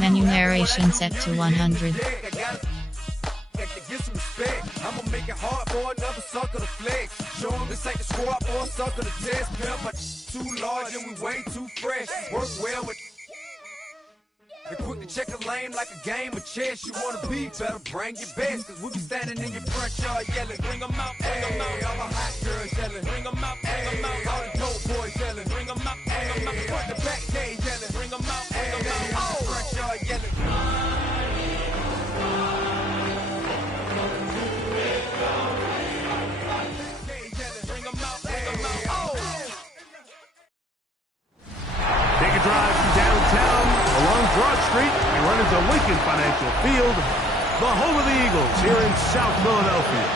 Menu narration set to 100. I'ma make it hard for another sucker to flex. Show them this ain't the squad for a sucker to test. Pepper too large and we way too fresh. Work well with. They quick to check a lane like a game of chess. You wanna be better, bring your best. Cause we be standing in your front yard yelling. Bring them out, bring them out. All the hot girls yelling. Bring them out, bring them out. All the dope boys yelling. Bring them out, bring them out. Front the back gate yelling. Bring them out, bring them out. All the front yard yelling. Take a drive from downtown along Broad Street and run into Lincoln Financial Field, the home of the Eagles here in South Philadelphia.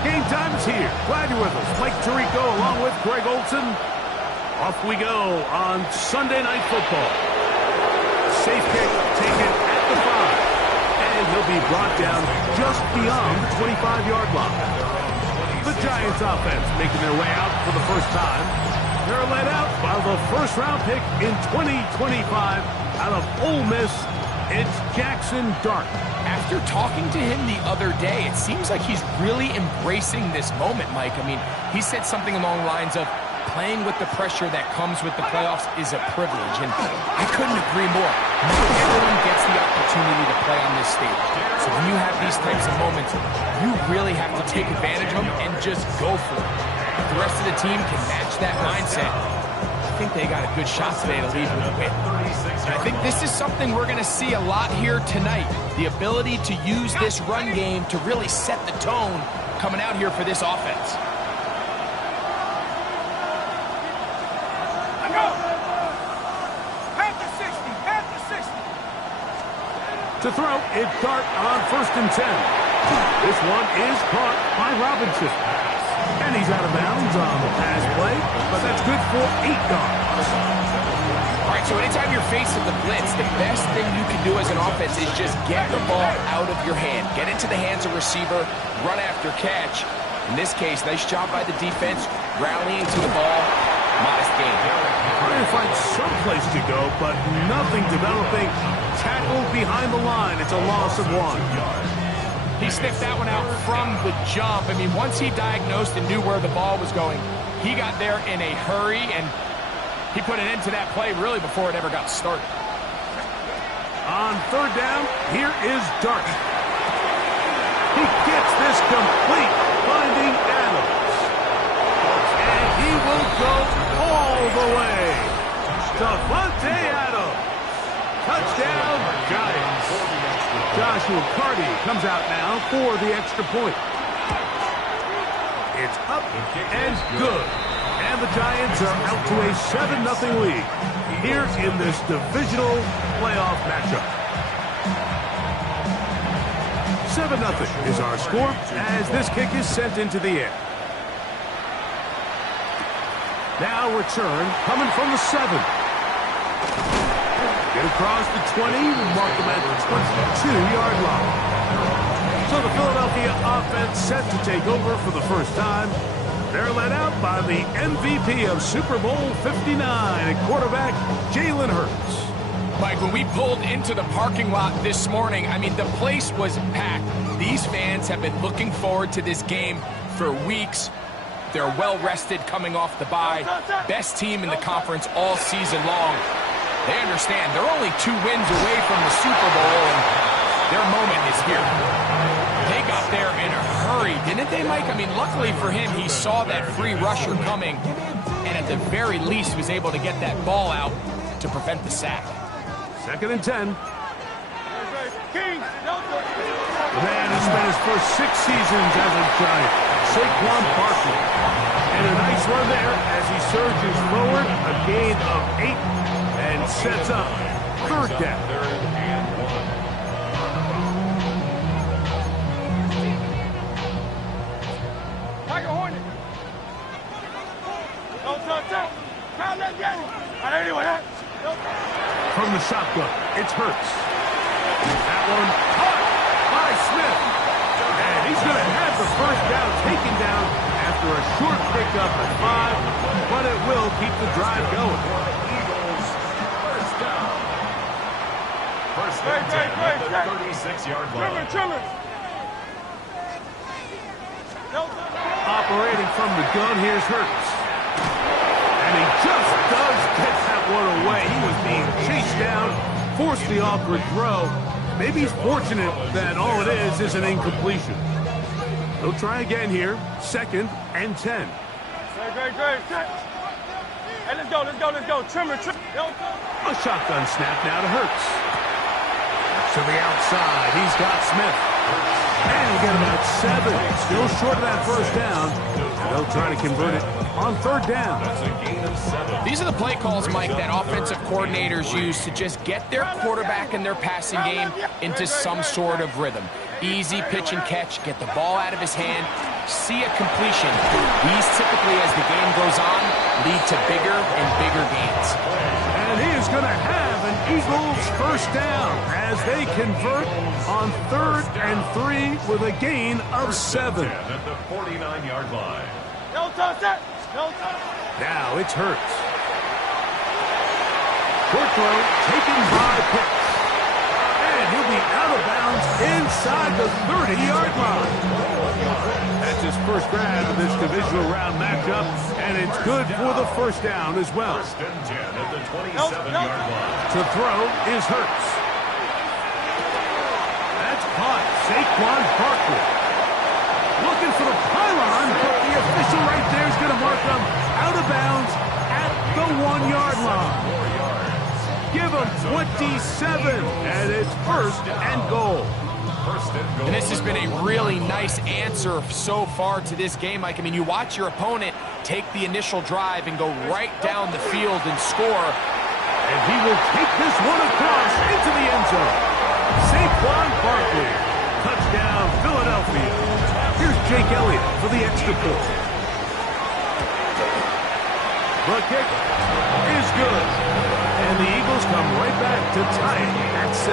Game time is here. Glad you're with us. Mike Tirico along with Greg Olson. Off we go on Sunday Night Football. Safe kick taken at the 5. And he'll be brought down just beyond the 25-yard line. The Giants offense making their way out for the first time. They're led out by the first-round pick in 2025 out of Ole Miss. It's Jackson Dart. After talking to him the other day, it seems like he's really embracing this moment, Mike. I mean, he said something along the lines of, playing with the pressure that comes with the playoffs is a privilege, and I couldn't agree more. Not everyone gets the opportunity to play on this stage. So when you have these types of moments, you really have to take advantage of them and just go for it. If the rest of the team can match that mindset, I think they got a good shot today to lead with a win. And I think this is something we're going to see a lot here tonight, the ability to use this run game to really set the tone coming out here for this offense. To throw, it's Dart on 1st and 10. This one is caught by Robinson. And he's out of bounds on the pass play, but that's good for 8 yards. All right, so anytime you're faced with the blitz, the best thing you can do as an offense is just get the ball out of your hand. Get into the hands of receiver, run after catch. In this case, nice job by the defense, rallying to the ball. Modest gain. Trying to find some place to go, but nothing developing. Tackled behind the line. It's a loss of 1. He sniffed that one out from the jump. I mean, once he diagnosed and knew where the ball was going, he got there in a hurry, and he put an end to that play really before it ever got started. On 3rd down, here is Dart. He gets this complete, finding Adams. And he will go all the way. Davante Adams. Touchdown, Giants. Joshua Carty comes out now for the extra point. It's up and good. And the Giants are out to a 7-0 lead here in this divisional playoff matchup. 7-0 is our score as this kick is sent into the air. Now return coming from the 7. Get across the 20, mark them at the 22-yard line. So the Philadelphia offense set to take over for the first time. They're led out by the MVP of Super Bowl 59 at quarterback Jalen Hurts. Mike, when we pulled into the parking lot this morning, I mean, the place was packed. These fans have been looking forward to this game for weeks. They're well-rested coming off the bye. Best team in the conference all season long. They understand they're only 2 wins away from the Super Bowl, and their moment is here. They got there in a hurry, didn't they, Mike? I mean, luckily for him, he saw that free rusher coming, and at the very least was able to get that ball out to prevent the sack. 2nd and 10. The man who spent his first 6 seasons as a Giant, Saquon Barkley. And a nice run there as he surges forward, a gain of 8, and sets up 3rd down. Tiger Hornet. From the shotgun, it's Hurts. That one caught by Smith. And he's going to have the first down taken down after after a short pickup at 5, but it will keep the drive going. Eagles, first down. First and 10 at the 36-yard line. Trimmer. Operating from the gun, here's Hurts. And he just does get that one away. He was being chased down, forced the awkward throw. Maybe he's fortunate that all it is an incompletion. They'll try again here, 2nd and 10. Great. Hey, let's go. Trimmer. A shotgun snap now to Hurts. To the outside, he's got Smith. And he'll get about 7. Still short of that first down. And they'll try to convert it on 3rd down. That's a gain of 7. These are the play calls, Mike, that offensive coordinators use to just get their quarterback and their passing game into some sort of rhythm. Easy pitch and catch, get the ball out of his hand, see a completion. These typically, as the game goes on, lead to bigger and bigger gains. And he is going to have an Eagles first down as they convert on 3rd and 3 with a gain of 7. At the 49-yard line. No touch. Now it's Hurts. Short throw taken by Pitts. And he'll be out of bounds inside the 30-yard line. That's his first grab of this divisional round matchup, and it's good for the first down as well. First and 10 at the 27-yard line. To throw is Hurts. That's caught. Saquon Barkley. Looking for the pylon, but the official right there is going to mark him out of bounds at the 1-yard line. Give him 27, and it's first and goal. And this has been a really nice answer so far to this game, Mike. I mean, you watch your opponent take the initial drive and go right down the field and score. And he will take this one across into the end zone. Saquon Barkley. Touchdown, Philadelphia. Here's Jake Elliott for the extra point. The kick is good. And the Eagles come right back to tie it at 7.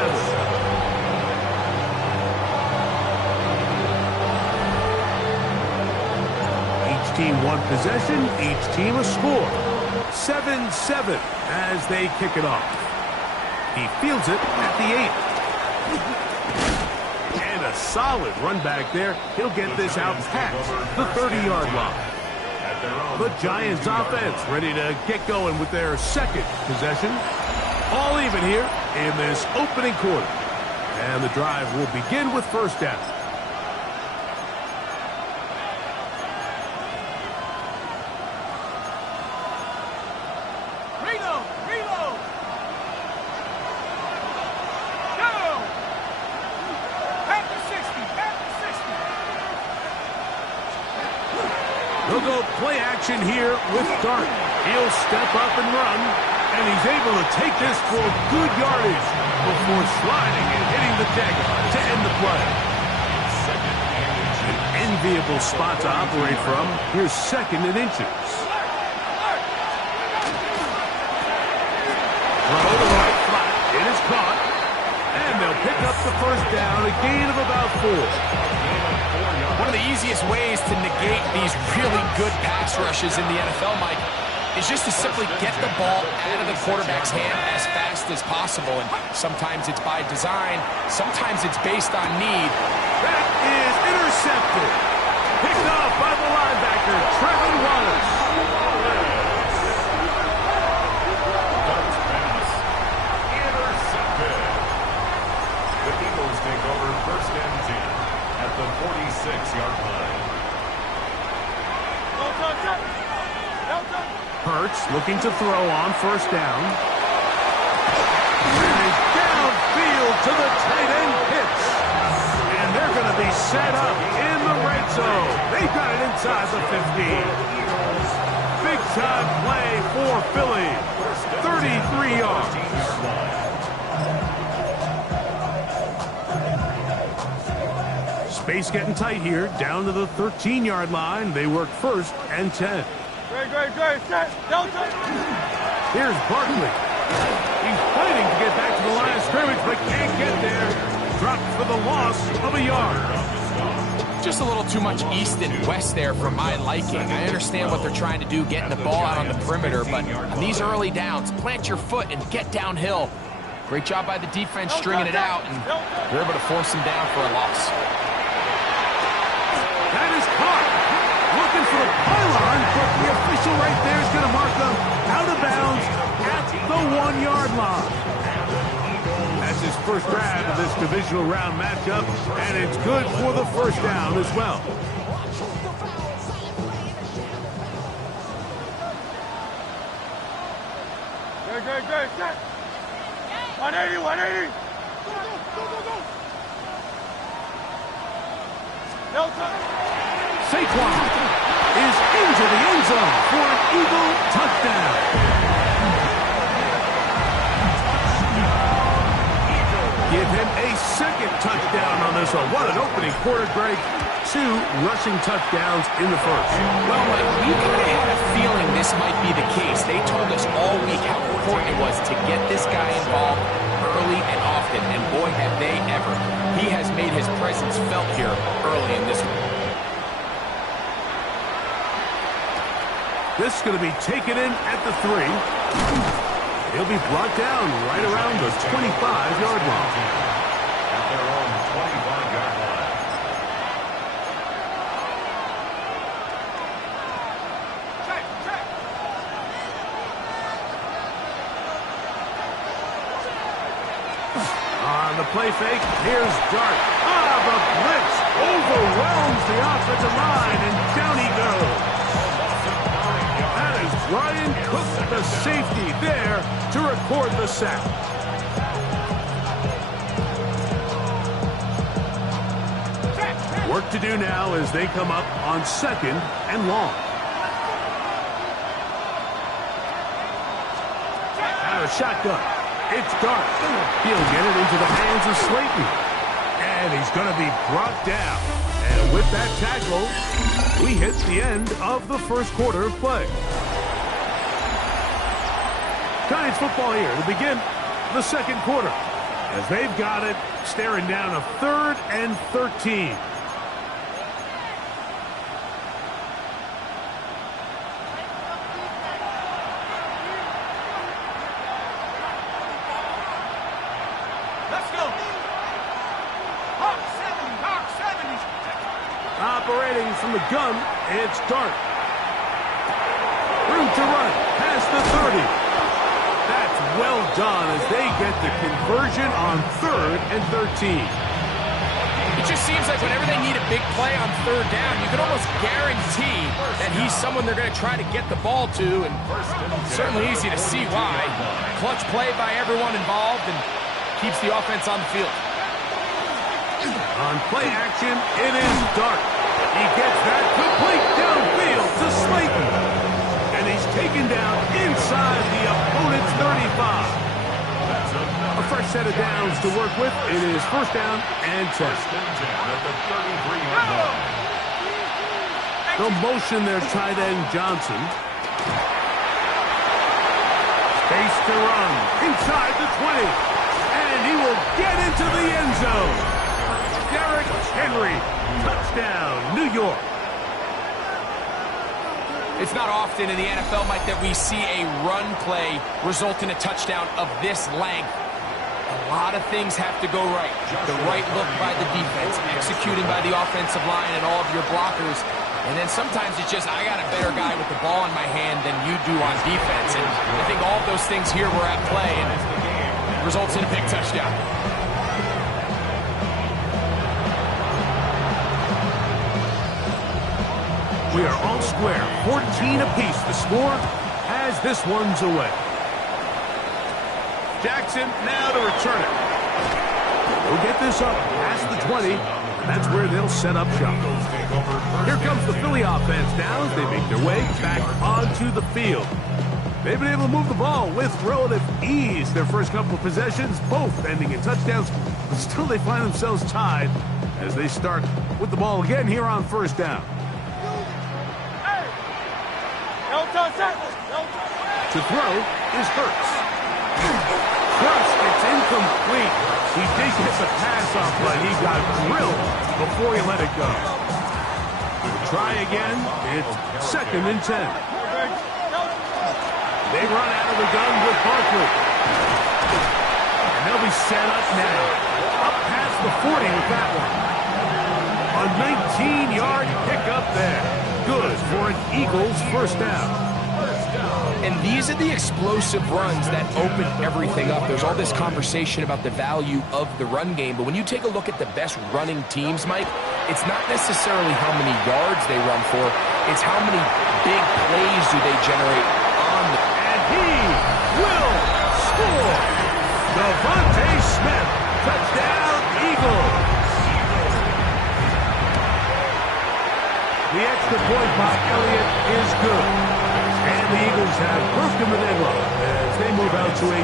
Each team one possession, each team a score. 7-7 as they kick it off. He fields it at the 8. And a solid run back there. He'll get this out past the 30-yard line. The Giants offense ready to get going with their second possession. All even here in this opening quarter. And the drive will begin with first down. Reload. Go. After 60. They'll go play action here with Dart. He'll step up and run, and he's able to take this for good yardage before sliding and hitting the deck to end the play. An enviable spot to operate from. Here's 2nd and inches. Throw to right flat. It is caught. And they'll pick up the first down, a gain of about 4. One of the easiest ways to negate these really good pass rushes in the NFL, Mike, is just to simply get the ball out of the quarterback's hand as fast as possible. And sometimes it's by design, sometimes it's based on need. That is intercepted. Picked off by the linebacker, Trevin Wallace. Intercepted. The Eagles take over first and 10 at the 46-yard line. Hurts looking to throw on first down. And downfield to the tight end Pitts. And they're going to be set up in the red zone. They've got it inside the 15. Big time play for Philly. 33 yards. Space getting tight here. Down to the 13-yard line. They work first and 10. Great. Set. Delta. Here's Barkley. He's fighting to get back to the line of scrimmage, but can't get there. Dropped for the loss of a yard. Just a little too much east and west there for my liking. I understand what they're trying to do, getting the ball out on the perimeter, but on these early downs, plant your foot and get downhill. Great job by the defense stringing it out, and they're able to force them down for a loss. That is caught. Looking for the pylon, but the official right there is going to mark them out of bounds at the 1-yard line. That's his first grab of this divisional round matchup, and it's good for the first down as well. Great. Set. 180. Delta. Saquon is into the end zone for an Eagle touchdown. Give him a second touchdown on this one. What an opening quarter, Greg. 2 rushing touchdowns in the first. Well, Mike, we kind of had a feeling this might be the case. They told us all week how important it was to get this guy involved early and often, and boy, have they ever. He has made his presence felt here early in this one. This is going to be taken in at the 3. He'll be brought down right around the 25-yard line. At their own 25-yard line. On the play fake, here's Dart. The blitz overwhelms the offensive line, and down he goes. That is Brian Cook, the safety, there to record the sack. Work to do now as they come up on 2nd and long. Out of shotgun. It's Dart. He'll get it into the hands of Slayton. And he's going to be brought down. And with that tackle, we hit the end of the first quarter of play. Giants football here to begin the second quarter. As they've got it, staring down a 3rd and 13. Operating from the gun, it's Dart. Room to run, past the 30. That's well done as they get the conversion on 3rd and 13. It just seems like whenever they need a big play on 3rd down, you can almost guarantee that he's someone they're going to try to get the ball to, and certainly easy to see why. Clutch play by everyone involved and keeps the offense on the field. On play action, it is Dart. He gets that complete downfield to Slayton. And he's taken down inside the opponent's 35. A fresh set of downs to work with. It is first down and 10. At the 33-yard line. The motion there, tight end Johnson. Space to run inside the 20. And he will get into the end zone. Derrick Henry, touchdown, New York. It's not often in the NFL, Mike, that we see a run play result in a touchdown of this length. A lot of things have to go right. The right look by the defense, executing by the offensive line and all of your blockers. And then sometimes it's just, I got a better guy with the ball in my hand than you do on defense. And I think all of those things here were at play, and it results in a big touchdown. We are all square, 14 apiece. The score as this one's away. Jackson now to return it. They'll get this up past the 20. That's where they'll set up shop. Here comes the Philly offense now as they make their way back onto the field. They've been able to move the ball with relative ease. Their first couple of possessions, both ending in touchdowns, but still they find themselves tied as they start with the ball again here on first down. To throw is Hurts. First, it's incomplete. He did get the pass off, but he got drilled before he let it go. try again. It's 2nd and 10. They run out of the gun with Barkley. And they'll be set up now. Up past the 40 with that one. A 19-yard pickup there. Good for an Eagles first down. And these are the explosive runs that open everything up. There's all this conversation about the value of the run game, but when you take a look at the best running teams, Mike, it's not necessarily how many yards they run for, it's how many big plays do they generate on them. And he will score! Devontae Smith, touchdown Eagles! The extra point by Elliott is good. And the Eagles have broken the deadlock as they move out to a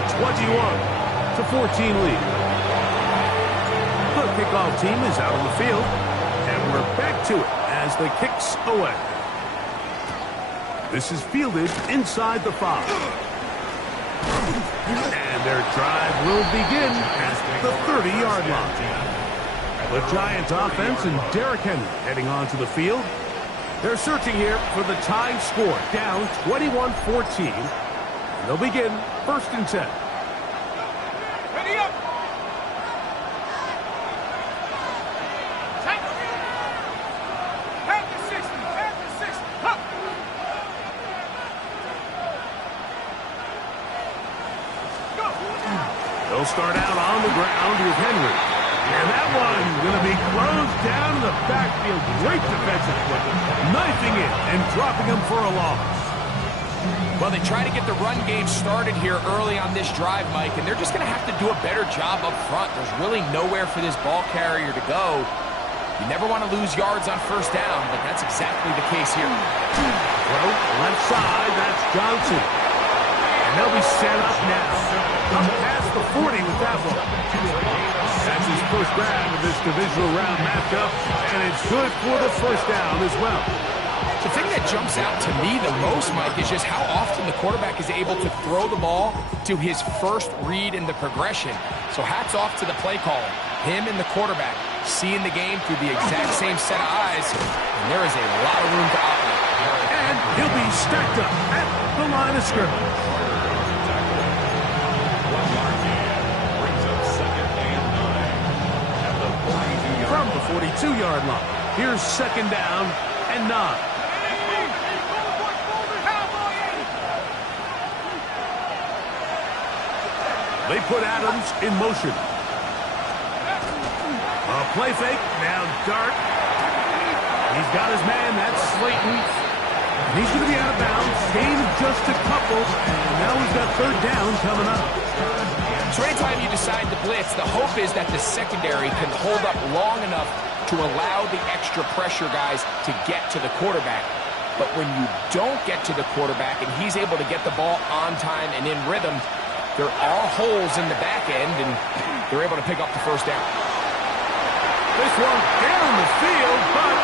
21-14 lead. The kickoff team is out on the field, and we're back to it as the kick's away. This is fielded inside the 5. And their drive will begin at the 30-yard line. The Giants offense and Derrick Henry heading onto the field. They're searching here for the tying score, down 21-14. And they'll begin 1st and 10. Ready up! Back to 60, back to 60. Up! Go! They'll start out on the ground with Henry. And that one going to be closed down in the backfield. Great defensive play. Knifing it and dropping him for a loss. Well, they try to get the run game started here early on this drive, Mike, and they're just going to have to do a better job up front. There's really nowhere for this ball carrier to go. You never want to lose yards on 1st down, but that's exactly the case here. Well, left side, that's Johnson. And they'll be set up now. Up past the 40 with that one. That's his first grab of this divisional round matchup, and it's good for the 1st down as well. The thing that jumps out to me the most, Mike, is just how often the quarterback is able to throw the ball to his first read in the progression. So hats off to the play caller. Him and the quarterback seeing the game through the exact same set of eyes, and there is a lot of room to operate. And he'll be stacked up at the line of scrimmage. From the 42-yard line, here's 2nd down and 9. They put Adams in motion. A play fake, now Dart. He's got his man, that's Slayton. And he's going to be out of bounds. Gain of just a couple, and now he's got 3rd down coming up. So anytime you decide to blitz, the hope is that the secondary can hold up long enough to allow the extra pressure guys to get to the quarterback. But when you don't get to the quarterback and he's able to get the ball on time and in rhythm, there are holes in the back end, and they're able to pick up the 1st down. This one down the field, but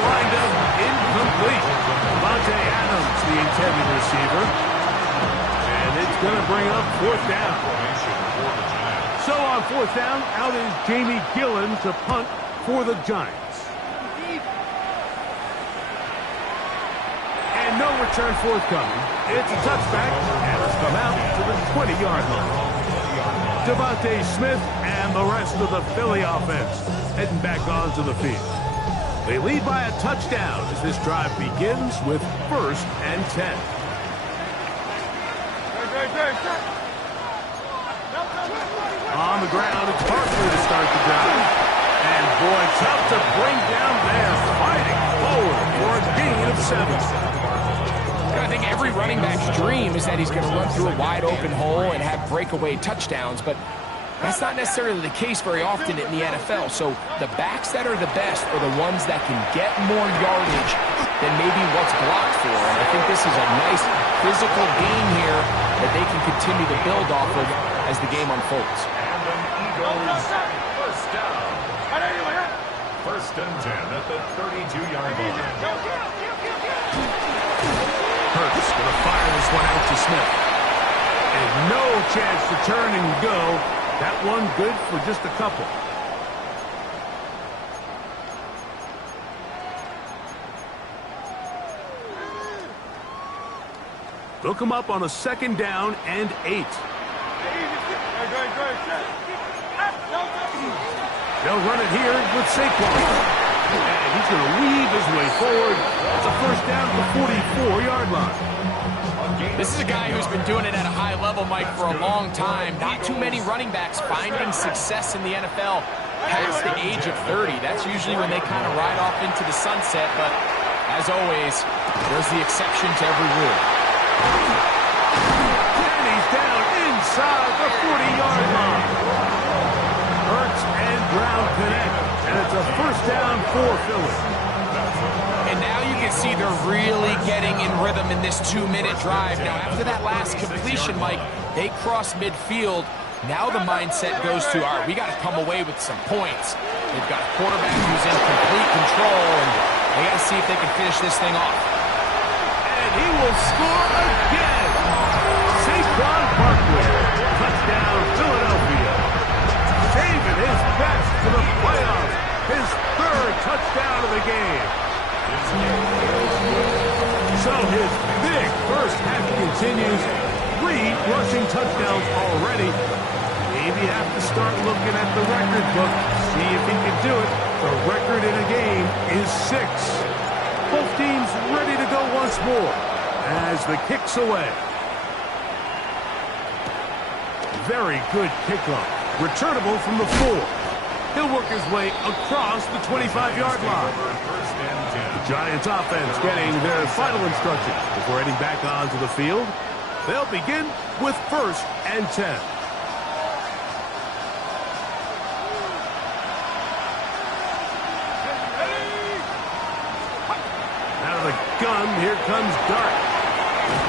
lined up incomplete. Devontae Adams, the intended receiver. And it's going to bring up 4th down. So on 4th down, out is Jamie Gillen to punt for the Giants. And no return forthcoming. It's a touchback, and it's come out to the 20-yard line. Devontae Smith and the rest of the Philly offense heading back onto the field. They lead by a touchdown as this drive begins with 1st and 10. On the ground, it's Barkley to start the drive. And boy, tough to bring down there, fighting forward for a gain of 7. I think every running back's dream is that he's going to run through a wide open hole and have breakaway touchdowns, but that's not necessarily the case very often in the NFL. So the backs that are the best are the ones that can get more yardage than maybe what's blocked for. And I think this is a nice physical game here that they can continue to build off of as the game unfolds. And an Eagles 1st down. 1st and 10 at the 32-yard line. Hurts going to fire this one out to Smith. And no chance to turn and go. That one good for just a couple. They'll come up on a 2nd down and 8. They'll run it here with Saquon. And he's going to weave his way forward. It's a 1st down at the 44-yard line. This is a guy who's been doing it at a high level, Mike, for a long time. Not too many running backs finding success in the NFL past the age of 30. That's usually when they kind of ride off into the sunset, but as always, there's the exception to every rule. And he's down inside the 40-yard line. Hurts and Brown connect, and it's a 1st down for Philly. And now you can see they're really getting in rhythm in this 2-minute drive. Now, after that last completion, Mike, they cross midfield. Now the mindset goes to, all right, we got to come away with some points. They've got a quarterback who's in complete control, and they got to see if they can finish this thing off. And he will score again. Saquon Barkley, touchdown Philadelphia. Saving his best for the playoffs. His 3rd touchdown of the game. So his big first half continues. 3 rushing touchdowns already. Maybe have to start looking at the record book. See if he can do it. The record in a game is 6. Both teams ready to go once more as the kick's away. Very good kickoff. Returnable from the 4. He'll work his way across the 25-yard line. The Giants offense getting their final instructions before heading back onto the field. They'll begin with 1st and 10. Out of the gun, here comes Dart.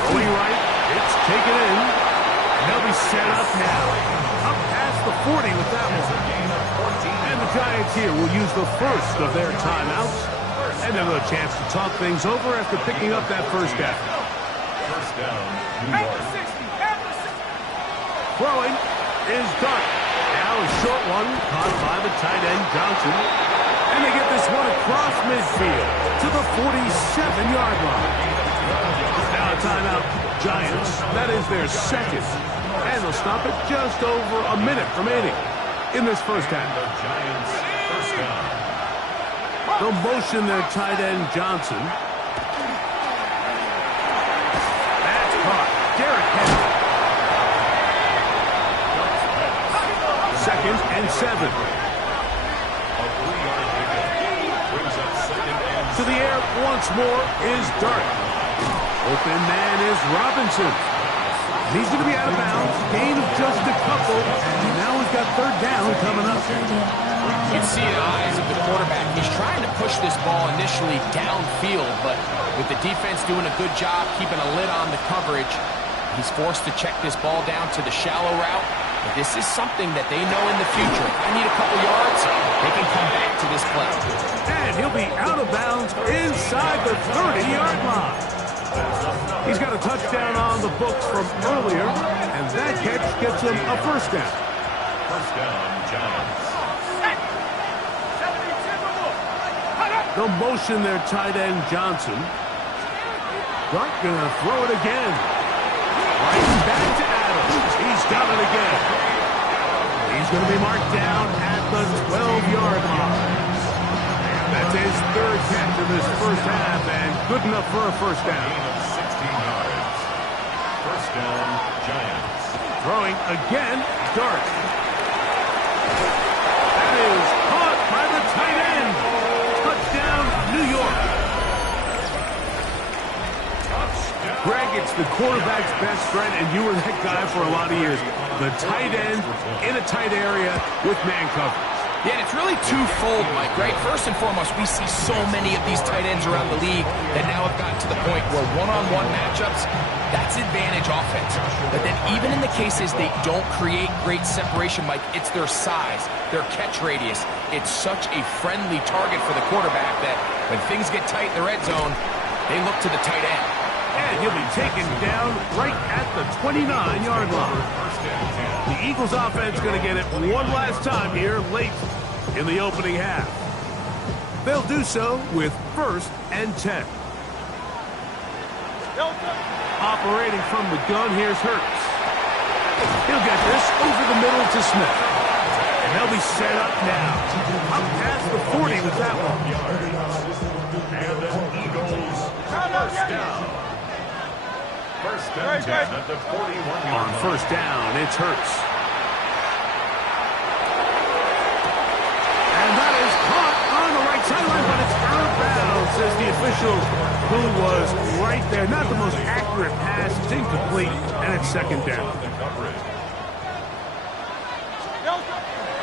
Going right, it's taken in. And they'll be set up now. Up past the 40 with that one. And the Giants here will use the first of their timeouts. And they'll have a chance to talk things over after picking up that 1st down. 1st down, New York. Throwing is Dart. Now a short one caught by the tight end Johnson. And they get this one across midfield to the 47-yard line. Now a timeout, Giants. That is their 2nd. And they'll stop it just over a minute remaining in this 1st half. The Giants, 1st down. They'll motion their tight end Johnson. That's caught. Derrick Henry. 2nd and 7. A 3-yard pickup. Brings up 2nd and 7. To the air once more is Dart. Open man is Robinson. He's going to be out of bounds. Gain of just a couple. And now we've got 3rd down coming up. You can see in the eyes of the quarterback. He's trying to push this ball initially downfield, but with the defense doing a good job keeping a lid on the coverage, he's forced to check this ball down to the shallow route. But this is something that they know in the future. If I need a couple yards, they can come back to this play. And he'll be out of bounds inside the 30-yard line. He's got a touchdown on the books from earlier, and that catch gets him a 1st down. 1st down, Giants. They'll motion their tight end Johnson. Dart gonna throw it again. Right back to Adams. He's got it again. He's gonna be marked down at the 12-yard line. That's his 3rd catch of this 1st half, and good enough for a 1st down. Gain of 16 yards. 1st down, Giants. Throwing again, Dart. That is caught by the tight end. Touchdown, New York. Greg, it's the quarterback's best friend, and you were that guy for a lot of years. The tight end in a tight area with man coverage. Yeah, and it's really twofold, Mike, right? First and foremost, we see so many of these tight ends around the league that now have gotten to the point where one-on-one matchups, that's advantage offense. But then even in the cases they don't create great separation, Mike, it's their size, their catch radius. It's such a friendly target for the quarterback that when things get tight in the red zone, they look to the tight end. And he'll be taken down right at the 29-yard line. The Eagles offense going to get it one last time here late in the opening half. They'll do so with 1st and 10. Operating from the gun, here's Hurts. He'll get this over the middle to Smith. And they'll be set up now. Up past the 40 with that one. And the Eagles first down. First and 10 at the 41-yard On line. first down, it's Hurts. And that is caught on the right sideline, but it's out of bounds, says the official, who was right there. Not the most accurate pass. It's incomplete, and it's second down.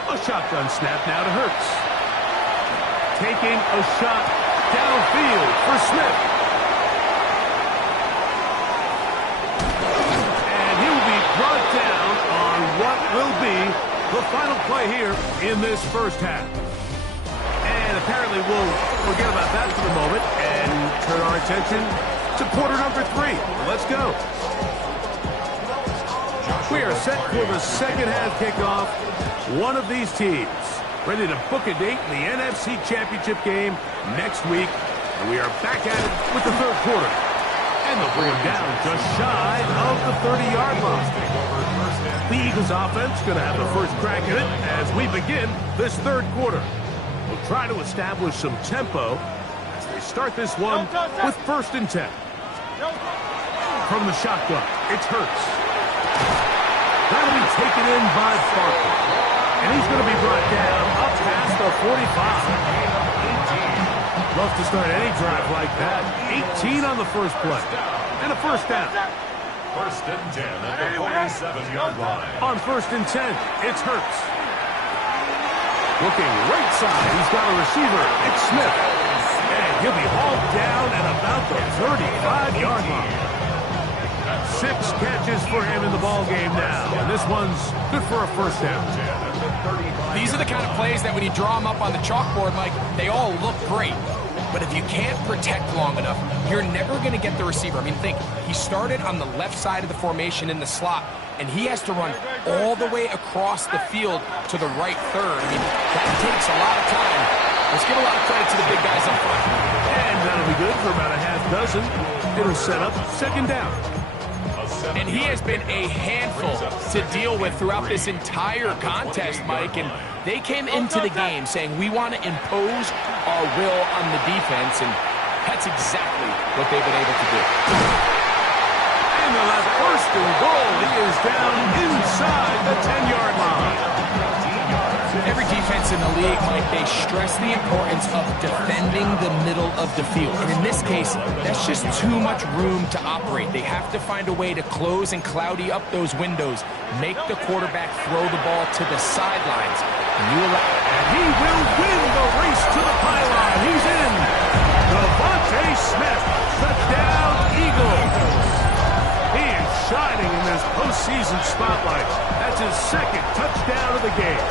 A shotgun snap now to Hurts. Taking a shot downfield for Smith. And he will be brought down on what will be the final play here in this first half. And apparently we'll forget about that for the moment and turn our attention to quarter number 3. Let's go. We are set for the second half kickoff. One of these teams ready to book a date in the NFC Championship game next week. And we are back at it with the third quarter. And they'll bring him down just shy of the 30-yard line. The Eagles offense going to have the first crack at it as we begin this third quarter. We'll try to establish some tempo as they start this one with first and 10. From the shotgun, it's Hurts. That'll be taken in by Barkley. And he's going to be brought down up past the 45. Love to start any drive like that. 18 on the first play. And a first down. First and 10 at the 47-yard line. On first and 10, it's Hurts. Looking right side, he's got a receiver. It's Smith. And he'll be hauled down at about the 35-yard line. 6 catches for him in the ball game now. And this one's good for a first down. These are the kind of plays that when you draw them up on the chalkboard, Mike, they all look great. But if you can't protect long enough, you're never going to get the receiver. I mean, think, he started on the left side of the formation in the slot, and he has to run all the way across the field to the right third. I mean, that takes a lot of time. Let's give a lot of credit to the big guys up front. And that'll be good for about a half dozen. It'll set up second down. And he has been a handful to deal with throughout this entire contest, Mike. And they came into the game saying, we want to impose our will on the defense, and that's exactly what they've been able to do. And they'll have first and goal. He is down inside the 10-yard line. Every defense in the league, Mike, they stress the importance of defending the middle of the field. And in this case, that's just too much room to operate. They have to find a way to close and cloudy up those windows, make the quarterback throw the ball to the sidelines. And he will win the race to the pylon. He's in. Devontae Smith, touchdown Eagles. He is shining in this postseason spotlight. That's his second touchdown of the game.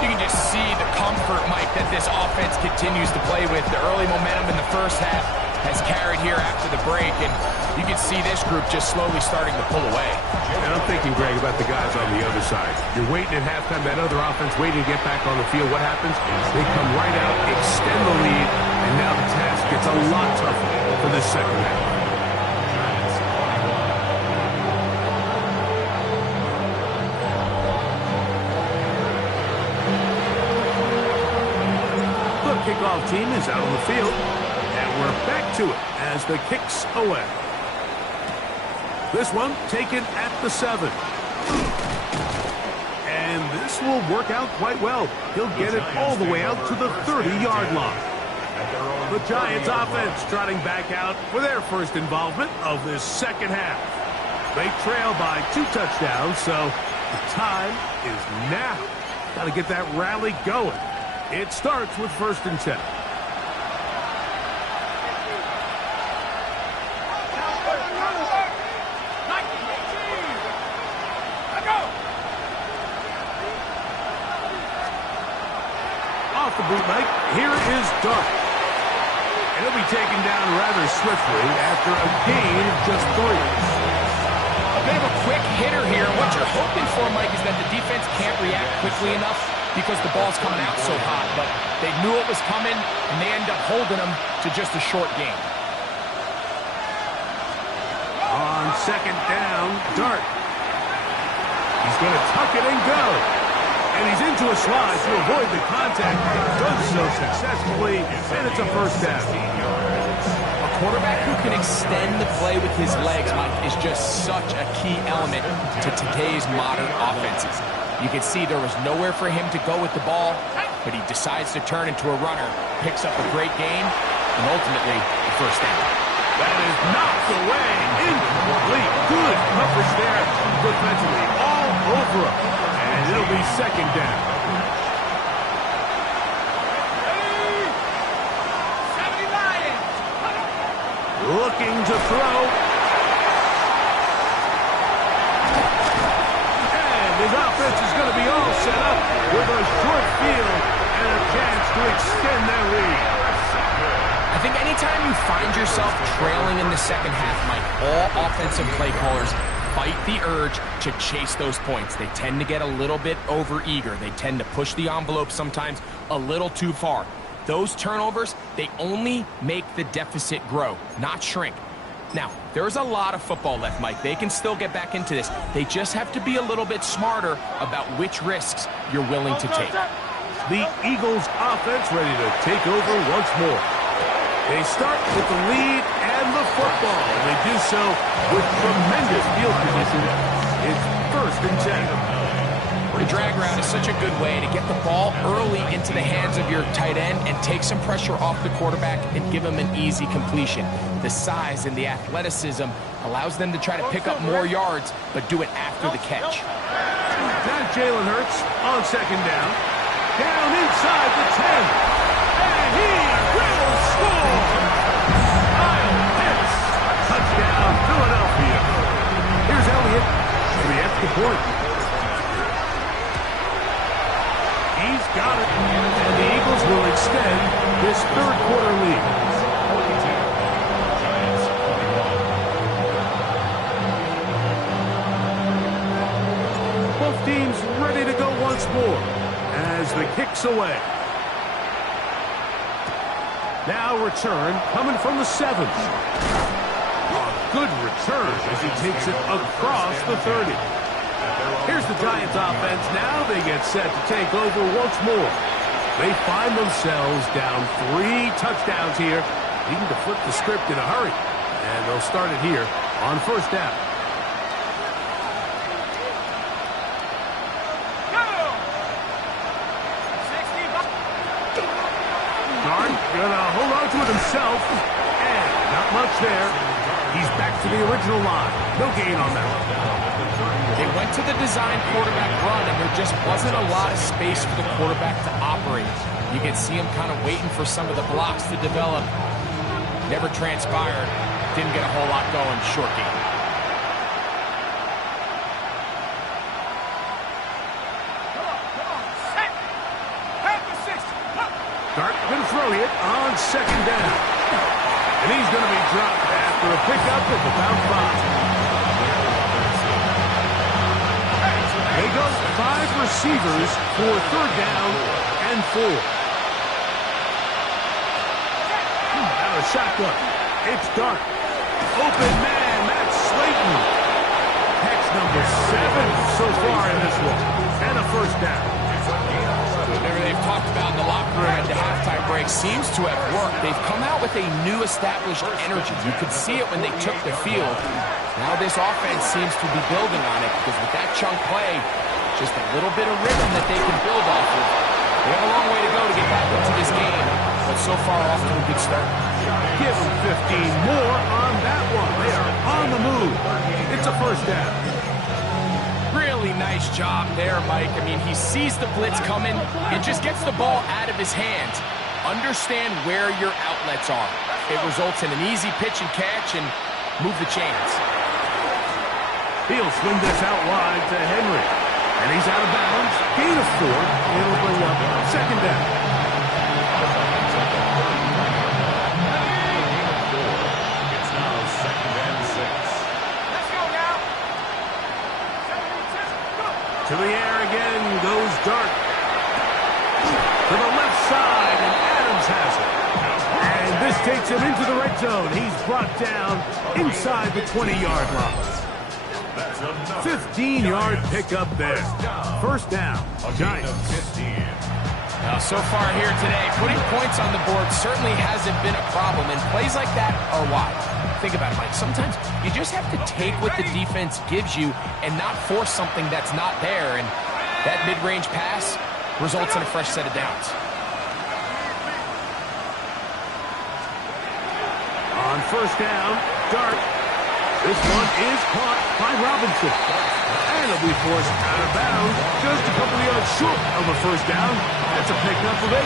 You can just see the comfort, Mike, that this offense continues to play with. The early momentum in the first half has carried here after the break, and you can see this group just slowly starting to pull away. And I'm thinking, Greg, about the guys on the other side. You're waiting at halftime, that other offense waiting to get back on the field. What happens? They come right out, extend the lead, and now the task gets a lot tougher for this second half. Kickoff team is out on the field, and we're back to it as the kick's away. This one taken at the 7. And this will work out quite well. He'll get it all the way out to the 30-yard line. The Giants offense trotting back out for their first involvement of this second half. They trail by 2 touchdowns, so the time is now. Got to get that rally going. It starts with first and 10. Off the bootleg, here is Dark. And he'll be taken down rather swiftly after a gain of just 3. A bit of a quick hitter here. What you're hoping for, Mike, is that the defense can't react quickly enough because the ball's coming out so hot. But they knew it was coming, and they end up holding them to just a short gain. second down, Dart. He's going to tuck it and go. And he's into a slide to avoid the contact. Does so successfully, and it's a first down. A quarterback who can extend the play with his legs, Mike, is just such a key element to today's modern offenses. You can see there was nowhere for him to go with the ball, but he decides to turn into a runner, picks up a great gain, and ultimately the first down. That is knocked away, incomplete. Good coverage there defensively, all over him. And it'll be second down. 70 Lions. Looking to throw. And his offense is going to be all set up with a short field and a chance to extend their lead. I think anytime you find yourself trailing in the second half, Mike, all offensive play callers fight the urge to chase those points. They tend to get a little bit over-eager. They tend to push the envelope sometimes a little too far. Those turnovers, they only make the deficit grow, not shrink. Now, there's a lot of football left, Mike. They can still get back into this. They just have to be a little bit smarter about which risks you're willing to take. The Eagles offense ready to take over once more. They start with the lead and the football, and they do so with tremendous field position. It's first and 10. The drag route is such a good way to get the ball early into the hands of your tight end and take some pressure off the quarterback and give him an easy completion. The size and the athleticism allows them to try to pick up more yards, but do it after the catch. Now Jalen Hurts on second down. Down inside the 10. And he will score! Kyle Pitts. Touchdown, Philadelphia. Here's Elliott for the extra point. He's got it. And the Eagles will extend this third quarter lead. Both teams ready to go once more as the kick's away. Now return coming from the 7. A good return as he takes it across the 30. Here's the Giants offense. Now they get set to take over once more. They find themselves down 3 touchdowns here, needing to flip the script in a hurry. And they'll start it here on first down. Gonna hold on to it himself, and not much there. He's back to the original line. No gain on that one. They went to the design quarterback run, and there just wasn't a lot of space for the quarterback to operate. You can see him kind of waiting for some of the blocks to develop. Never transpired. Didn't get a whole lot going. Short game. Dart going to throw it on second down. And he's going to be dropped after a pickup at about 5. They go 5 receivers for third down and 4. Out of shotgun. It's Dart. Open man, Matt Slayton. Catch number 7 so far in this one. And a first down. Whatever they've talked about in the locker room at the halftime break seems to have worked. They've come out with a new established energy. You could see it when they took the field. Now this offense seems to be building on it because with that chunk play, just a little bit of rhythm that they can build off of. They have a long way to go to get back into this game, but so far off to a good start. Give them 15 more on that one. They are on the move. It's a first down. Really nice job there, Mike. I mean, he sees the blitz coming and just gets the ball out of his hands. Understand where your outlets are. It results in an easy pitch and catch and move the chains. He'll swing this out wide to Henry. And he's out of bounds. Gain of 4. It'll bring up second down. It's now second and 6. Let's go now. 72. To the air again goes Dart. To the left side, and Adams has it. And this takes him into the red zone. He's brought down inside the 20-yard line. 15-yard pickup there. First down, Giants. Now, so far here today, putting points on the board certainly hasn't been a problem, and plays like that are why. Think about it, Mike. Sometimes you just have to take what the defense gives you and not force something that's not there, and that mid-range pass results in a fresh set of downs. On first down, Dart. This one is caught by Robinson. And it'll be forced out of bounds, just a couple of yards short of a first down. That's a pickup of 8.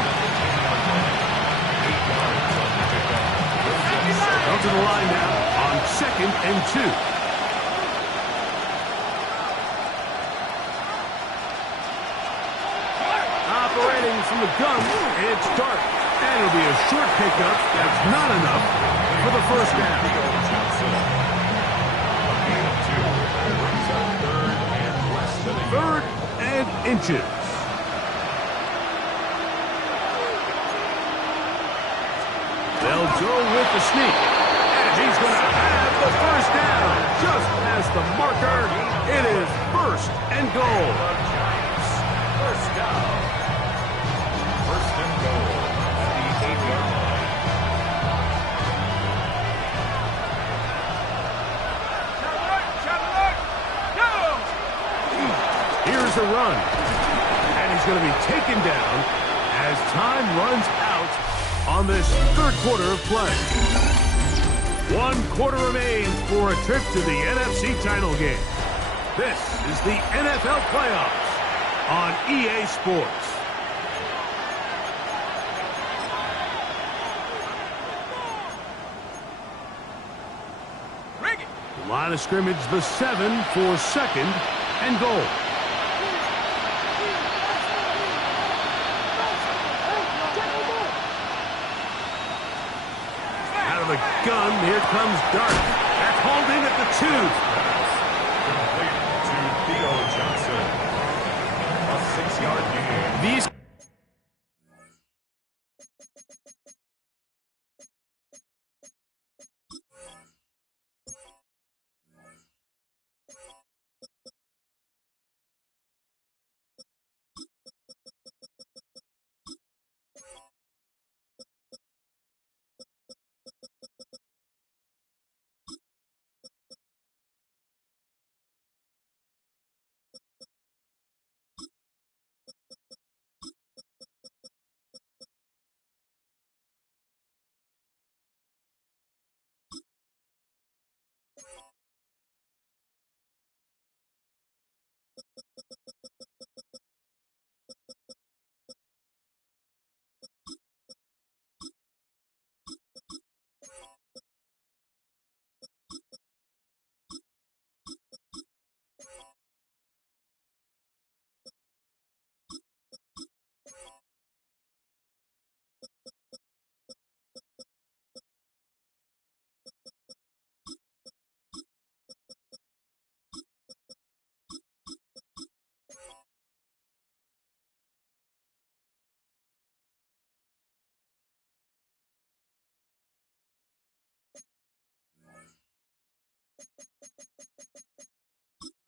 Down to the line now on 2nd and 2. Operating from the gun, it's Dart. And it'll be a short pickup. That's not enough for the first down. Third and inches. They'll go with the sneak. And he's going to have the first down. Just past the marker. It is 1st and goal. First down. 1st and goal at the 8-yard line. Here's a run. And he's going to be taken down as time runs out on this 3rd quarter of play. 1 quarter remains for a trip to the NFC title game. This is the NFL playoffs on EA Sports. The line of scrimmage, the 7 for 2nd and goal. Out of the gun, here comes Dart. That's hauled in at the 2. Complete to Theo Johnson. A 6-yard gain. These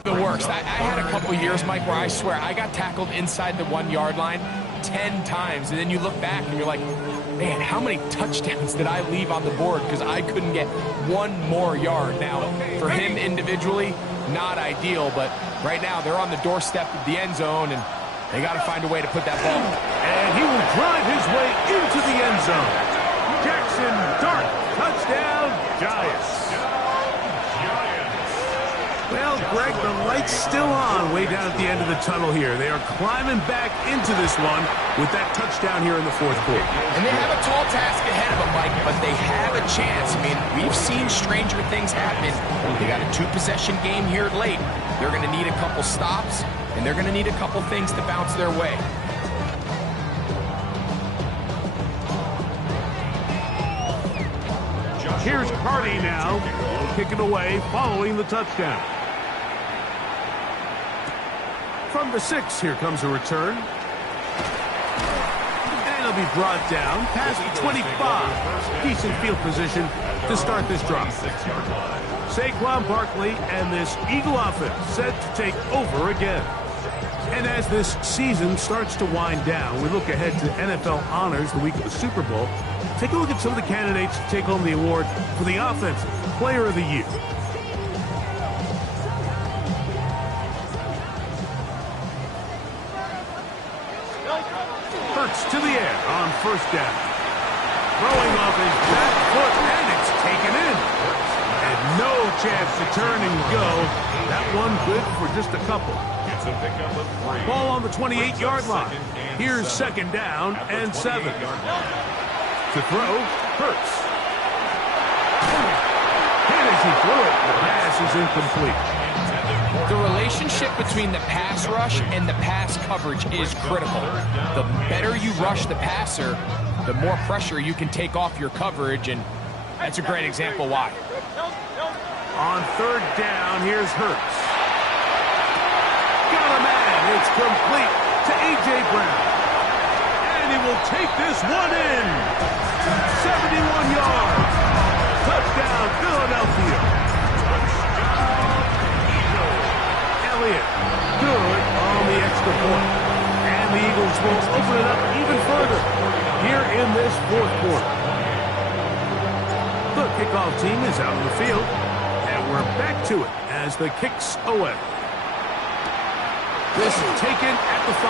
the worst. I had a couple years, Mike, where I swear I got tackled inside the 1-yard line 10 times, and then you look back and you're like, man, how many touchdowns did I leave on the board because I couldn't get 1 more yard? Now, for him individually, not ideal, but right now they're on the doorstep of the end zone, and they got to find a way to put that ball. And he will drive his way into the end zone. Jackson Dart, touchdown, Giants. Well, Greg, the light's still on way down at the end of the tunnel here. They are climbing back into this one with that touchdown here in the 4th quarter. And they have a tall task ahead of them, Mike, but they have a chance. I mean, we've seen stranger things happen. They got a 2-possession game here late. They're going to need a couple stops, and they're going to need a couple things to bounce their way. Here's Cardi now, kicking away following the touchdown. From the 6, here comes a return. And it'll be brought down past the 25. Decent field position to start this drive. 6-yard line. Saquon Barkley and this Eagle offense set to take over again. And as this season starts to wind down, we look ahead to NFL honors the week of the Super Bowl. Take a look at some of the candidates to take home the award for the Offensive Player of the Year. Hurts to the air on first down. Throwing off his back foot, and it's taken in. And no chance to turn and go. That one good for just a couple. It's a pickup of 3. Ball on the 28-yard line. Here's second down and 7. To throw, Hurts. And as he threw it, the pass is incomplete. The relationship between the pass rush and the pass coverage is critical. The better you rush the passer, the more pressure you can take off your coverage, and that's a great example why. On third down, here's Hurts. Got a man. It's complete to A.J. Brown. And he will take this one in. 71 yards. Touchdown, Philadelphia. Elliott, good on the extra point. And the Eagles will open it up even further here in this fourth quarter. The kickoff team is out on the field. We're back to it as the kick's away. This is taken at the 5.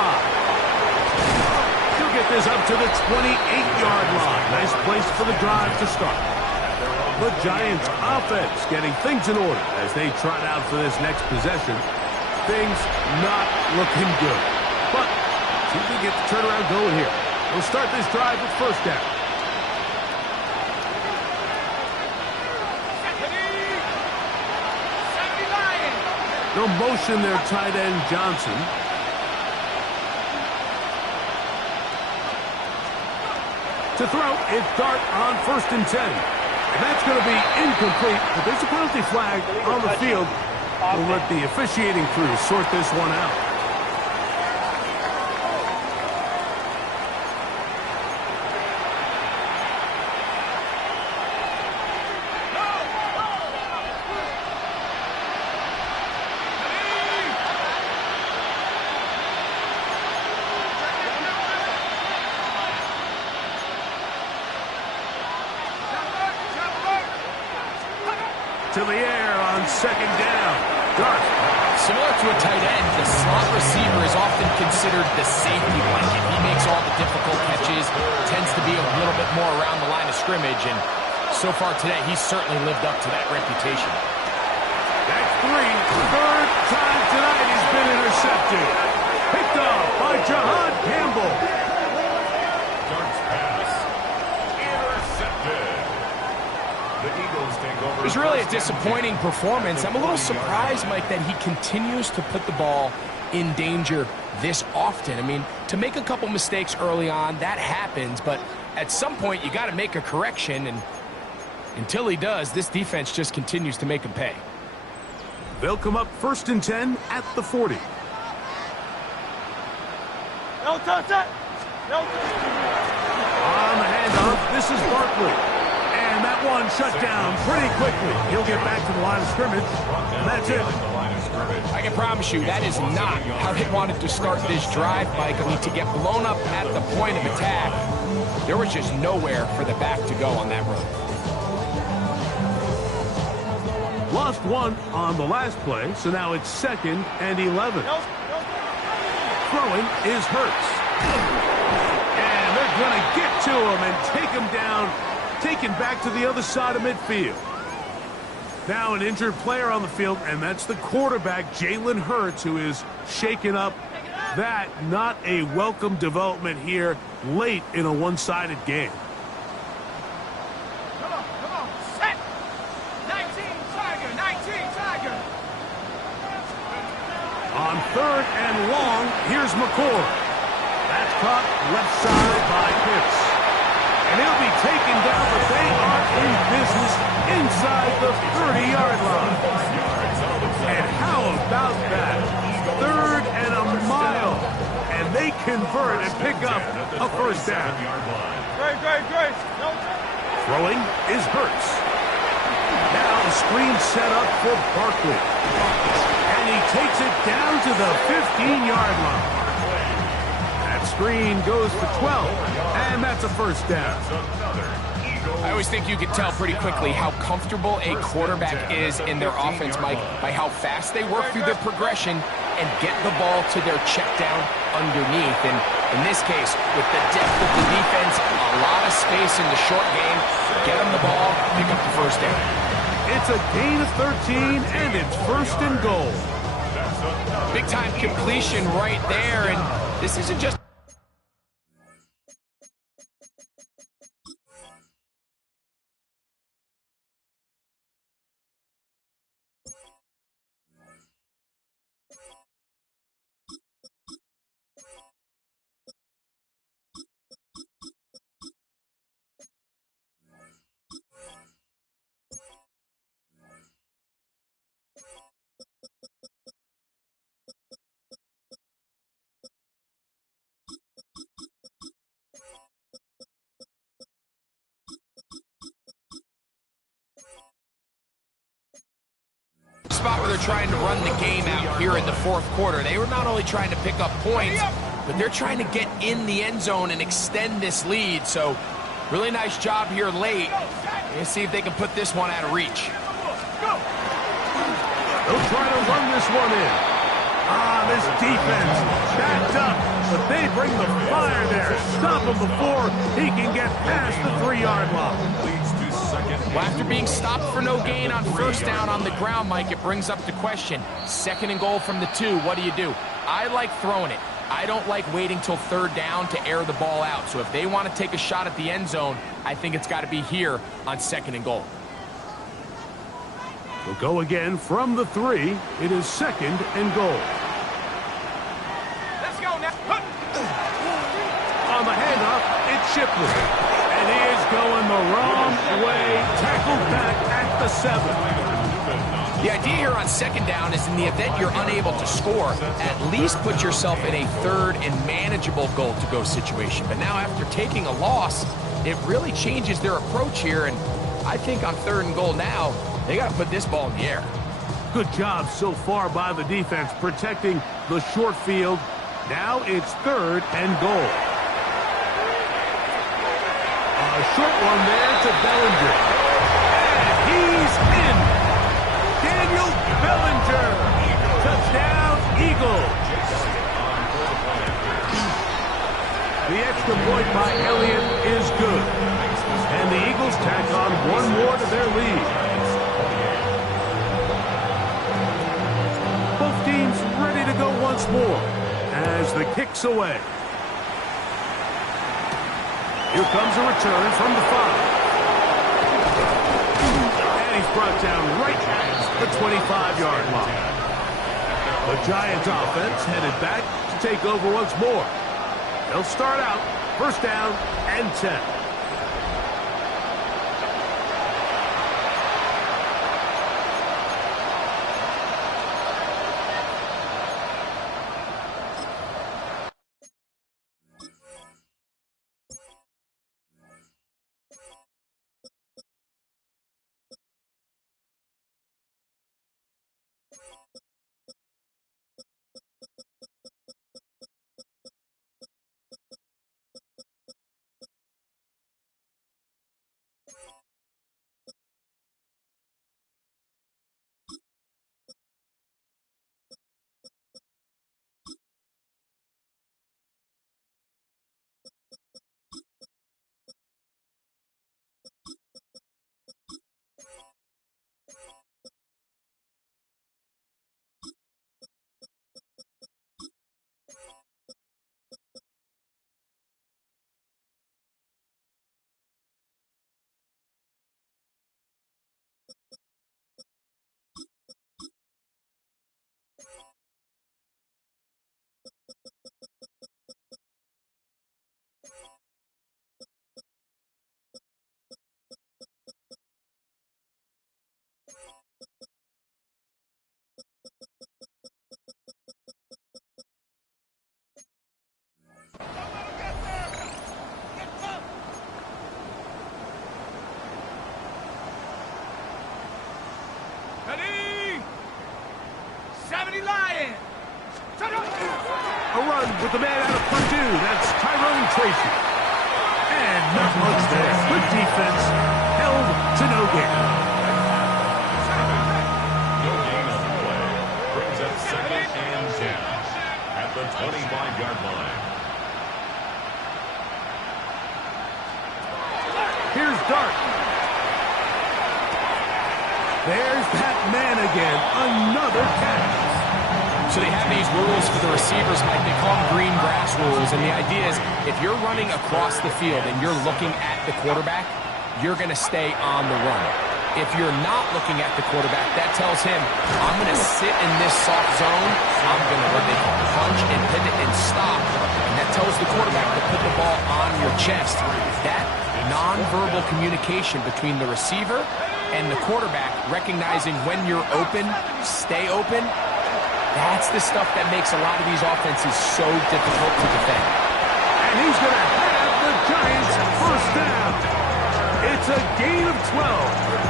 He'll get this up to the 28-yard line. Nice place for the drive to start. The Giants offense getting things in order as they trot out for this next possession. Things not looking good. But see if they get the turnaround going here. We'll start this drive with first down. No motion there, tight end Johnson. To throw, it's Dart on first and 10. And that's going to be incomplete, but there's a penalty flag on the field. We'll let the officiating crew sort this one out. To the air on second down. Dart. Similar to a tight end, the slot receiver is often considered the safety blanket. He makes all the difficult catches, tends to be a little bit more around the line of scrimmage, and so far today, he's certainly lived up to that reputation. That's 3. Third time tonight he's been intercepted. Picked off by Jahan Campbell. Dart's pass. Intercepted. The Eagles take over. It was really a disappointing performance. I'm a little surprised, Mike, that he continues to put the ball in danger this often. I mean, to make a couple mistakes early on, that happens, but at some point you got to make a correction, and until he does, this defense just continues to make him pay. They'll come up first and 10 at the 40. No touch it. No. On the handoff, this is Barkley. And that one shut down pretty quickly. He'll get back to the line of scrimmage. And that's it. I can promise you that is not how they wanted to start this drive, Mike. I mean, to get blown up at the point of attack, there was just nowhere for the back to go on that road. Lost one on the last play, so now it's second and 11. Throwing is Hurts. And they're going to get to him and take him down, taken back to the other side of midfield. Now an injured player on the field, and that's the quarterback, Jalen Hurts, who is shaken up. That not a welcome development here late in a one-sided game. Come on, set. 19, Tiger, 19, Tiger. On third and long, here's McCord. That's caught left side by Pitts. And he'll be taken down, but they are in business inside the 30-yard line. And how about that? Third and a mile. And they convert and pick up a first down. Great. No, Throwing is Hurts. Now the screen set up for Barkley. And he takes it down to the 15-yard line. That screen goes for 12, and that's a first down. I always think you can tell pretty quickly how comfortable a quarterback is in their offense, Mike, by how fast they work through their progression and get the ball to their check down underneath. And in this case, with the depth of the defense, a lot of space in the short game, get them the ball, pick up the first down. It's a gain of 13, and it's first and goal. Big-time completion right there, and this isn't just spot where they're trying to run the game out here in the fourth quarter. They were not only trying to pick up points, but they're trying to get in the end zone and extend this lead. So really nice job here late. Let's see if they can put this one out of reach. They'll try to run this one in. This defense backed up, but they bring the fire there. Stop him before he can get past the 3-yard line. Well, after being stopped for no gain on first down on the ground, Mike, it brings up the question. Second and goal from the 2, what do? I like throwing it. I don't like waiting till third down to air the ball out. So if they want to take a shot at the end zone, I think it's got to be here on second and goal. We'll go again from the 3. It is second and goal. let's go now. On the handoff, it's Shipley. And he is going the wrong way. Tackled back at the 7. The idea here on second down is in the event you're unable to score, at least put yourself in a third and manageable goal-to-go situation. But now after taking a loss, it really changes their approach here. And I think on third and goal now, they got to put this ball in the air. Good job so far by the defense protecting the short field. Now it's third and goal. A short one there to Bellinger. And he's in. Daniel Bellinger. Touchdown, Eagles. The extra point by Elliott is good. And the Eagles tack on one more to their lead. Both teams ready to go once more as the kick's away. Here comes a return from the 5. And he's brought down right at the 25-yard line. The Giants offense headed back to take over once more. They'll start out first down and 10. Mighty Lion. A run with the man out of Purdue. That's Tyrone Tracy. And not much there. Good defense. Held to no gain. No gain on the play. Brings up 2nd and 10 at the 25-yard line. Here's Dart. There's that man again. Another catch. So they have these rules for the receivers, Mike. They call them green grass rules. And the idea is if you're running across the field and you're looking at the quarterback, you're going to stay on the run. If you're not looking at the quarterback, that tells him, I'm going to sit in this soft zone. I'm going to, what they call, punch and pivot and stop. And that tells the quarterback to put the ball on your chest. That nonverbal communication between the receiver and the quarterback, recognizing when you're open, stay open, that's the stuff that makes a lot of these offenses so difficult to defend. And he's going to have the Giants first down. It's a gain of 12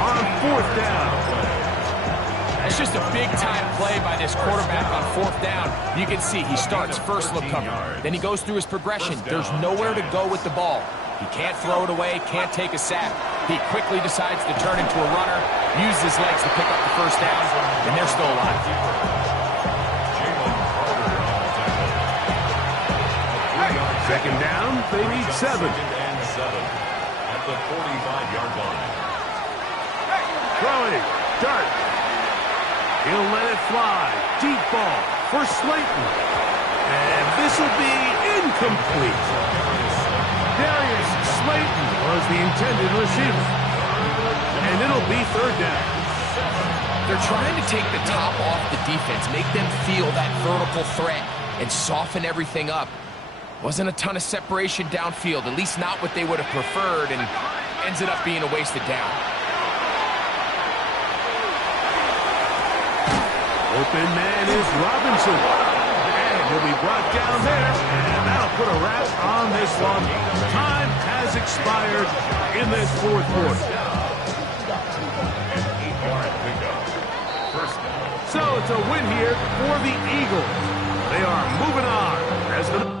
on 4th down. It's just a big-time play by this quarterback on 4th down. You can see he starts first look cover. Then he goes through his progression. There's nowhere to go with the ball. He can't throw it away, can't take a sack. He quickly decides to turn into a runner, uses his legs to pick up the first down, and they're still alive. 2nd down, they need 7. 2nd and 7 at the 45-yard line. Throwing, Dart. He'll let it fly. Deep ball for Slayton. And this will be incomplete. Darius Slayton was the intended receiver. And it'll be 3rd down. They're trying to take the top off the defense, make them feel that vertical threat, and soften everything up. Wasn't a ton of separation downfield, at least not what they would have preferred, and ends it up being a wasted down. Open man is Robinson. And he'll be brought down there, and that'll put a wrap on this one. Time has expired in this 4th quarter. So it's a win here for the Eagles. They are moving on as the